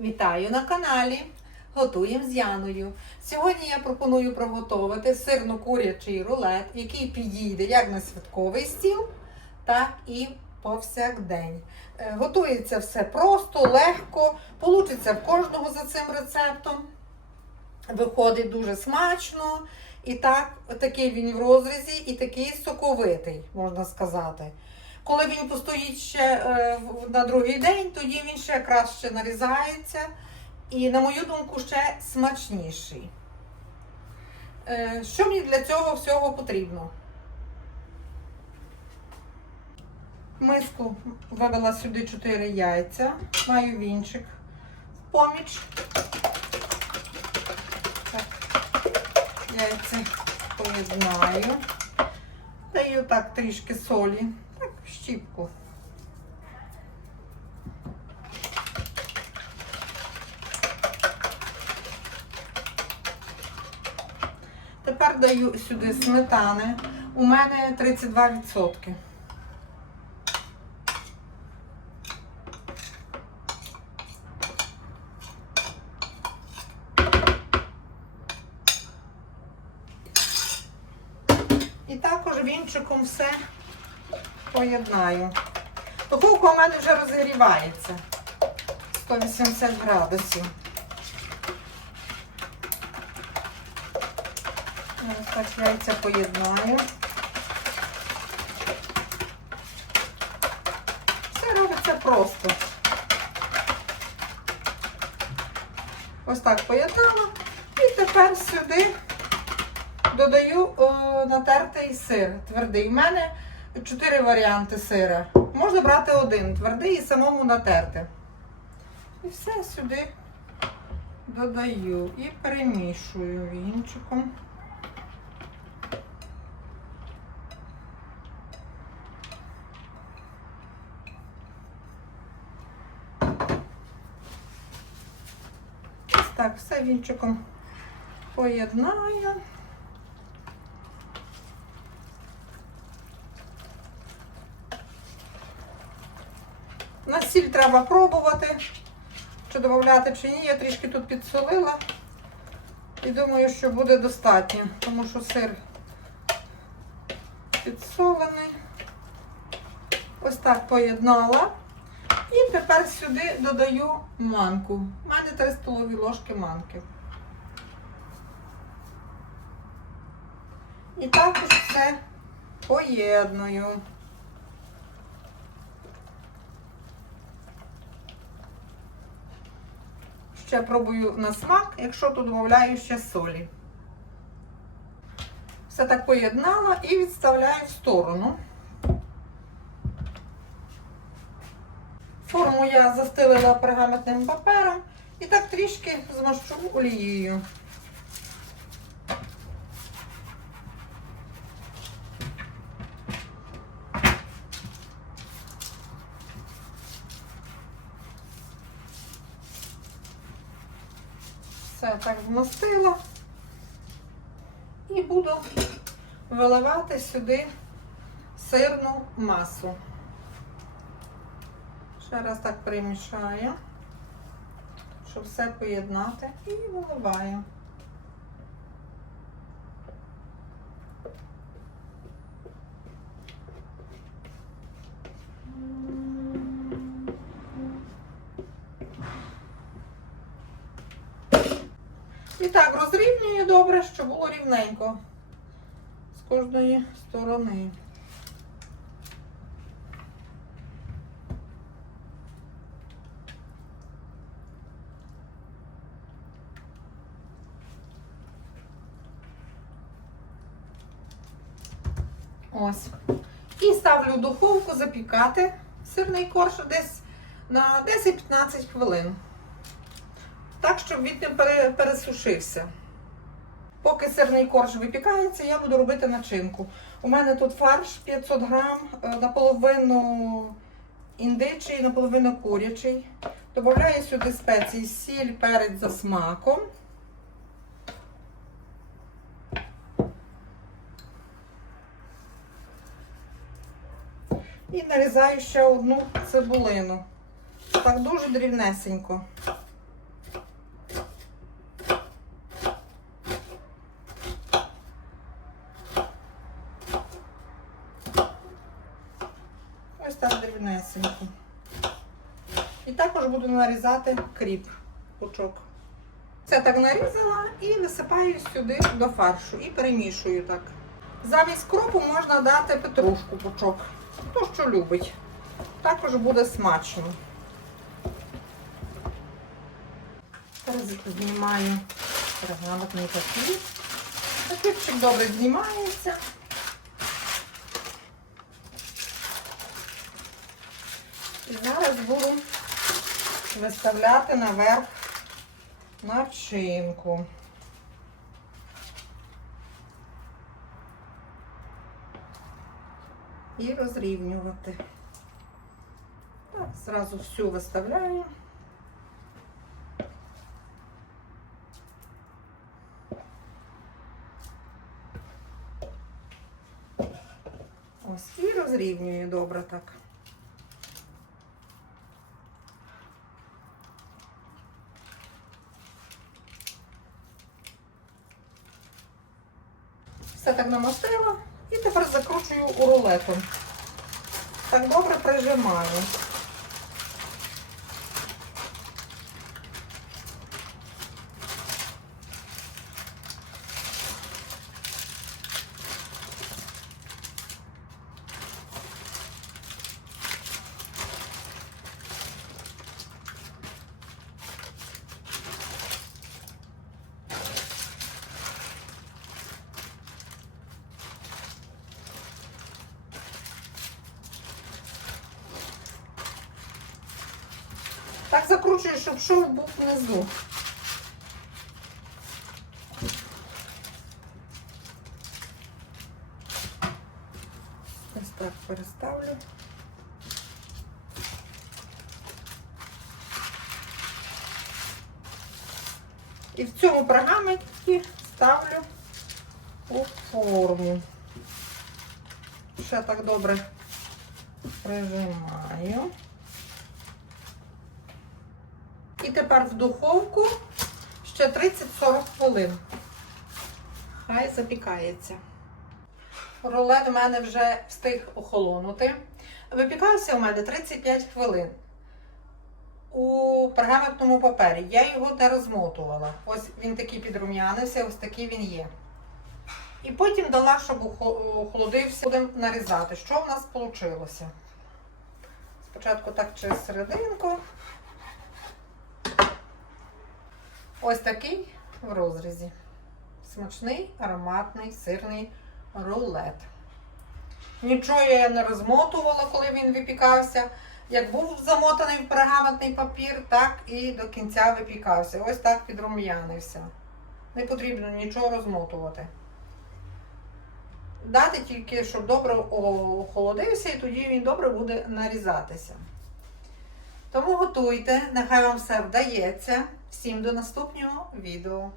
Вітаю на каналі. Готуємо з Яною. Сьогодні я пропоную приготувати сирно-курячий рулет, який підійде як на святковий стіл, так і повсякдень. Е, Готується все просто, легко, получиться в кожного за цим рецептом. Виходить дуже смачно. І так, такий він в розрізі, і такий соковитий, можна сказати. Коли він постоїть ще е, на другий день, тоді він ще краще нарізається і, на мою думку, ще смачніший. Е, що мені для цього всього потрібно? Миску вивела сюди 4 яйця, маю вінчик в поміч. Так, яйця поєднаю. Даю так трішки солі, щіпку. Тепер даю сюди сметани. У мене 32%. І також вінчиком все поєднаю. Духовка у мене вже розігрівається 180 градусів. Ось так яйця поєднаю. Все робиться просто. Ось так поєднала. І тепер сюди додаю е, натертий сир твердий. У мене чотири варіанти сира. Можна брати один твердий і самому натерти. І все сюди додаю і перемішую вінчиком. Ось так, все вінчиком поєднаю. На сіль треба пробувати, чи додати, чи ні. Я трішки тут підсолила. І думаю, що буде достатньо, тому що сир підсолений. Ось так поєднала. І тепер сюди додаю манку. У мене 3 столові ложки манки. І також все поєдную. Ще пробую на смак, якщо тут додаю ще солі. Все так поєднала і відставляю в сторону. Форму я застелила пергаментним папером і так трішки змащу олією. Все так змастила. І буду виливати сюди сирну масу. Ще раз так примішаю, щоб все поєднати і виливаю. І так розрівнюю добре, щоб було рівненько з кожної сторони. Ось. І ставлю в духовку запікати сирний корж десь на 10-15 хвилин. Так, щоб він не пересушився. Поки сирний корж випікається, я буду робити начинку. У мене тут фарш 500 грам, е, наполовину індичий, наполовину курячий. Добавляю сюди спеції, сіль, перець за смаком. І нарізаю ще одну цибулину. Так дуже дрібнесенько. рівнесенько. І також буду нарізати кріп пучок. Це так нарізала і висипаю сюди до фаршу і перемішую так. Замість кропу можна дати петрушку пучок. Хто що любить. Також буде смачно. Терезику знімаю переграмотний папір. Папірчик добре знімається. І зараз буду виставляти наверх начинку. І розрівнювати. Так, зразу всю виставляю. Ось і розрівнюю добре так. Все так намастила і тепер закручую у рулету. Так добре прижимаю. Так закручую, щоб шов був внизу. Ось так переставлю. І в цьому пергаменті ставлю у форму. Ще так добре прижимаю. І тепер в духовку ще 30-40 хвилин. Хай запікається. Рулет у мене вже встиг охолонути. Випікався у мене 35 хвилин. У пергаментному папері я його не розмотувала. Ось він такий підрум'янився, ось такий він є. І потім дала, щоб охолодився, будемо нарізати. Що в нас вийшло? Спочатку так через серединку. Ось такий в розрізі. Смачний, ароматний, сирний рулет. Нічого я не розмотувала, коли він випікався. Як був замотаний в пергаментний папір, так і до кінця випікався. Ось так підрум'янився. Не потрібно нічого розмотувати. Дати тільки, щоб добре охолодився, і тоді він добре буде нарізатися. Тому готуйте, нехай вам все вдається. Всім до наступного відео.